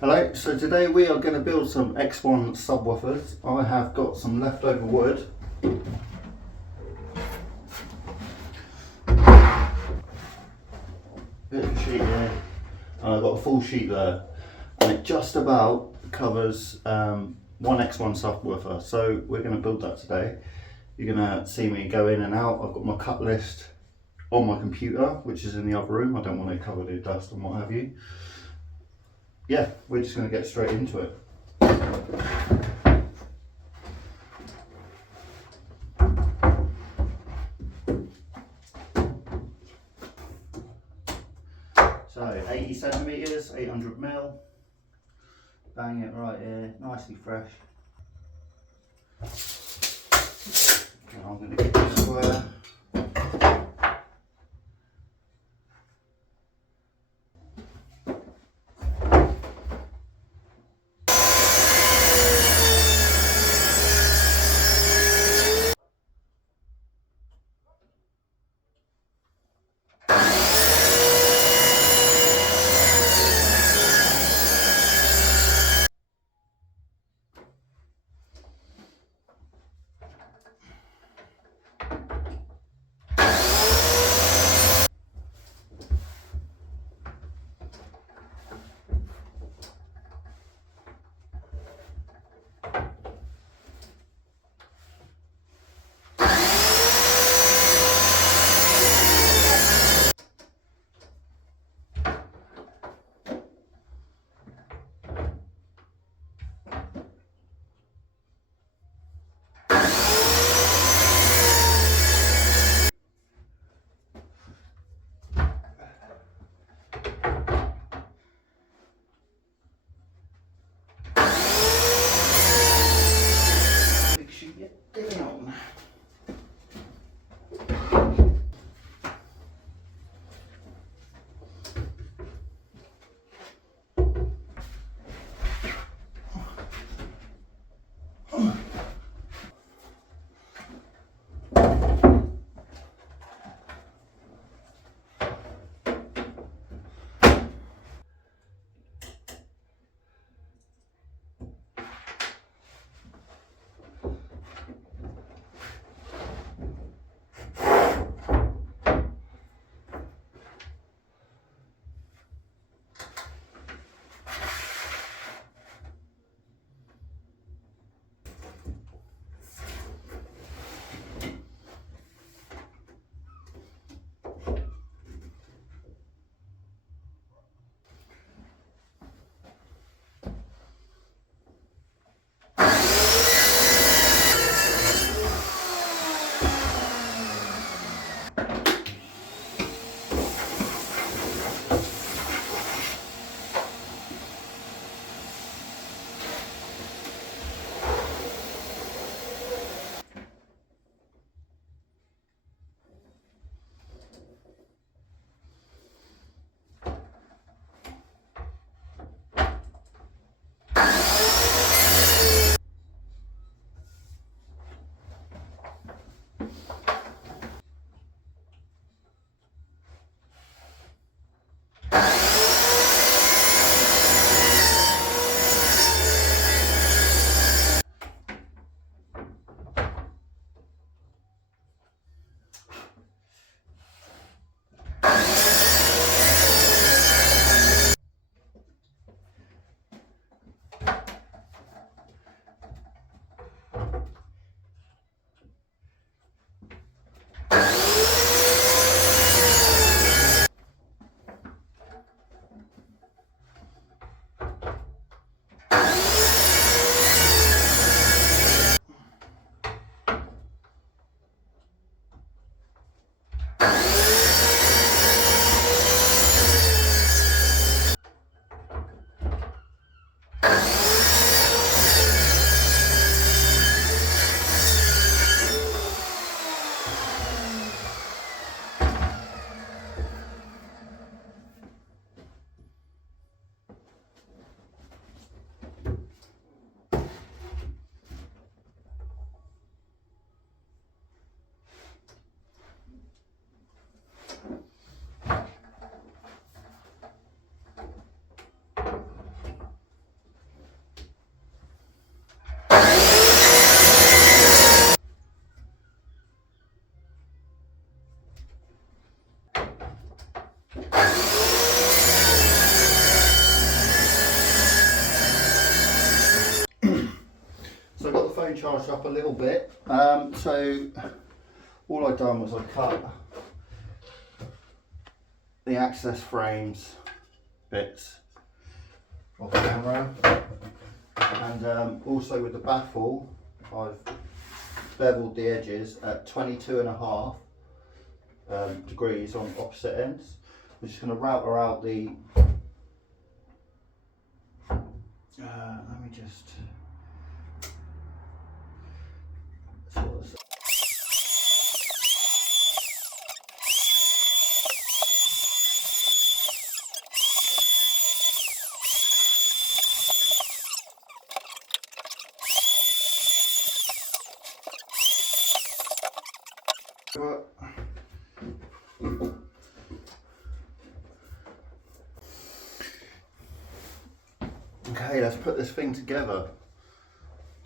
Hello, so today we are going to build some X1 subwoofers. I have got some leftover wood. Bit of a sheet here, and I've got a full sheet there. And it just about covers one X1 subwoofer. So we're going to build that today. You're going to see me go in and out. I've got my cut list on my computer, which is in the other room. I don't want to cover the dust and what have you. Yeah, we're just going to get straight into it. So 80 centimetres, 800 mil. Bang it right here, nicely fresh. Okay, I'm going to get this square. charged up a little bit. So all I've done was I cut the access frames bits off the camera, and also with the baffle I've beveled the edges at 22.5 degrees on opposite ends. I'm just going to router out the let me just sort this. Okay, let's put this thing together.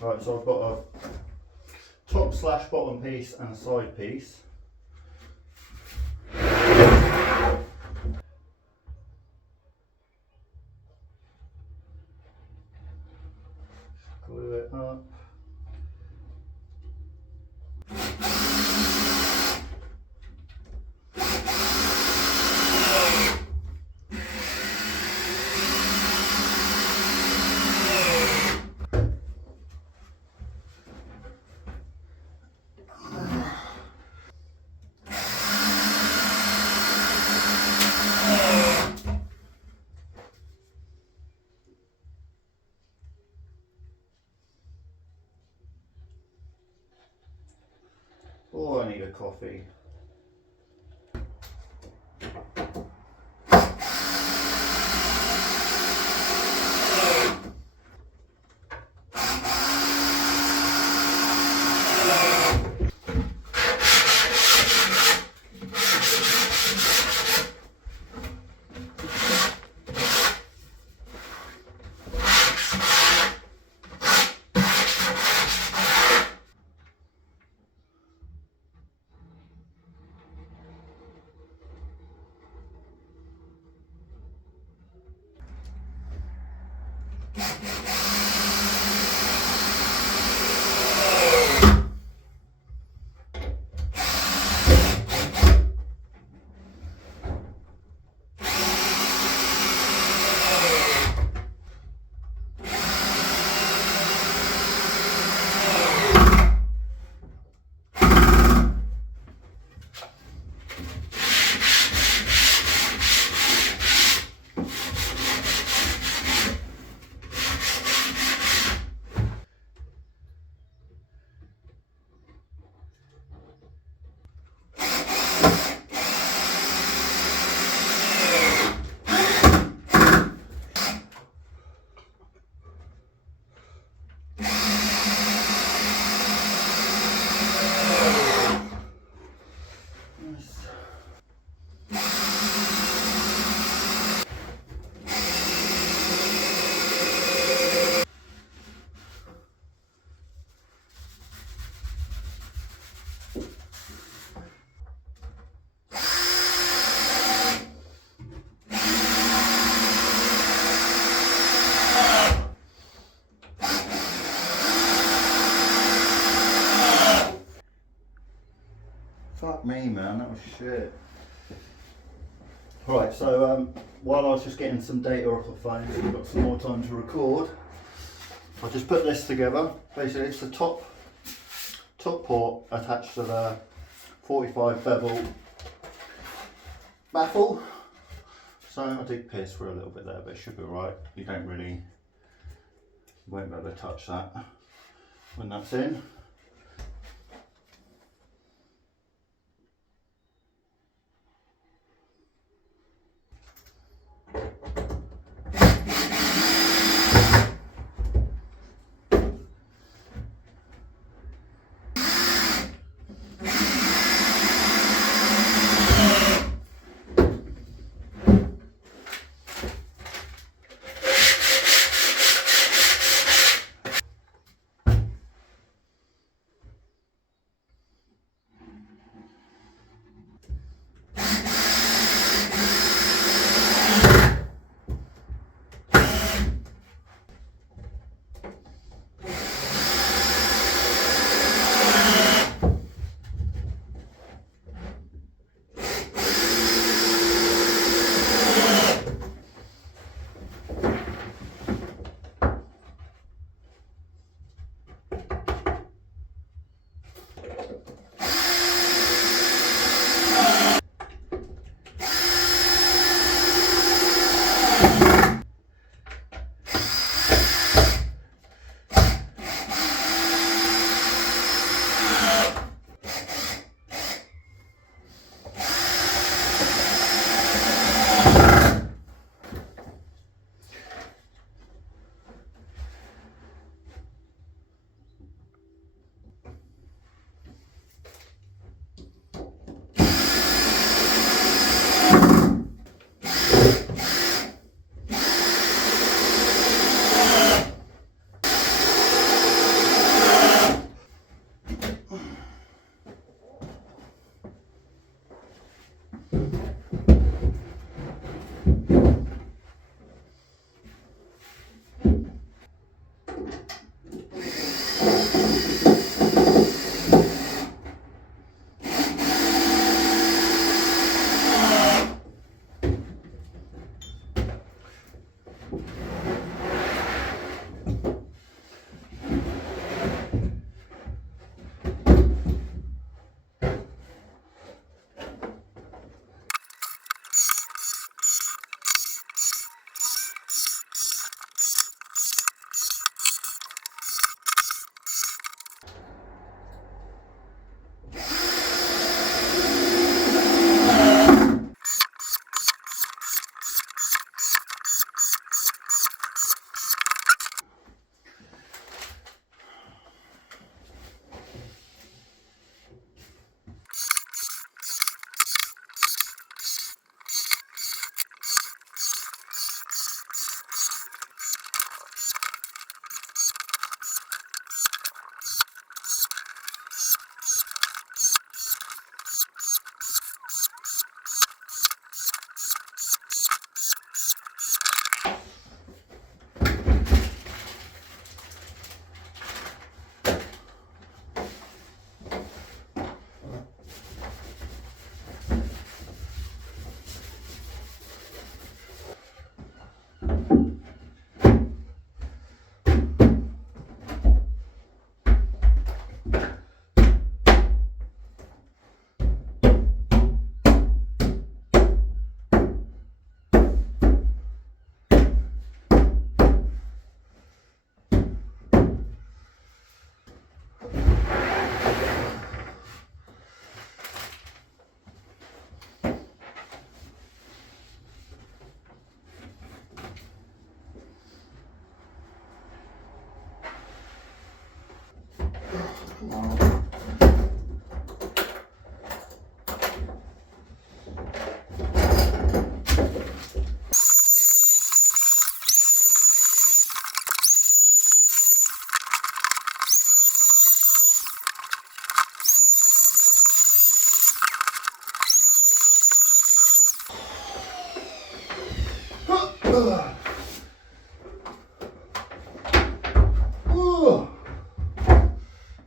Right, so I've got a top slash bottom piece and a side piece. Glue it up. Oh, I need a coffee. Fuck me, man, that was shit. Right, so while I was just getting some data off the phone, so we've got some more time to record, I'll just put this together. Basically, it's the top port attached to the 45 bevel baffle. So I did piss for a little bit there, but it should be alright. You won't be able to touch that when that's in.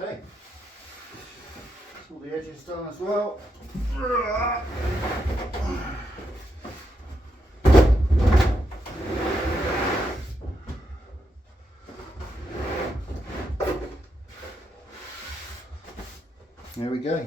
Okay, all the edges done as well. There we go.